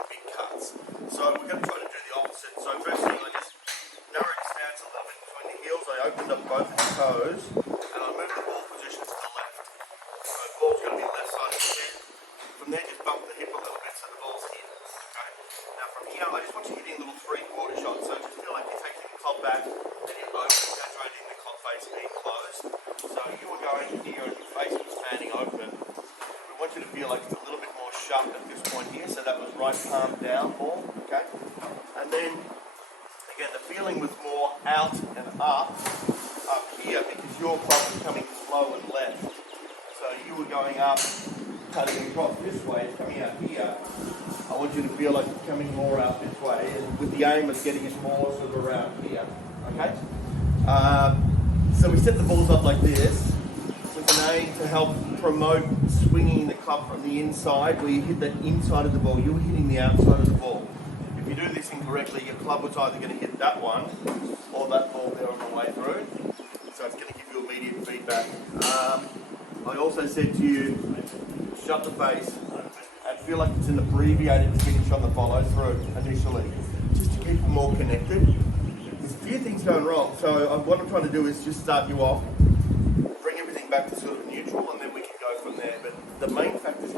in big cuts. So we're going to try to do the opposite. So first thing, I just narrowed the stance a little bit between the heels. I opened up both of the toes, and I moved the ball position to the left. So the ball's going to be left side of the head. From there, just bump the hip a little bit so the ball's in. Okay. Now from here, I just want you hitting little 3/4 shots. So just feel like you're taking the top back and you're open, exaggerating the clock face being closed. So you were going here and your face was fanning open. We want you to feel like it's a little bit more sharp at this point here. So that was right palm down ball. Okay. And then again, the feeling was more out and up here because your club was coming slow and left. So you were going up, cutting across this way, it's coming out here. I want you to feel like it's coming more out this way, and with the aim of getting it more sort of around here. Okay? So we set the balls up like this, with an aim to help promote swinging the club from the inside, where you hit the inside of the ball. You were hitting the outside of the ball. If you do this incorrectly, your club was either going to hit that one or that ball there on the way through. So it's going to give you immediate feedback. I also said to you, shut the face and feel like it's an abbreviated finish on the follow through initially, just to keep it more connected. There's a few things going wrong, so what I'm trying to do is just start you off, bring everything back to sort of neutral, and then we can go from there. But the main factor is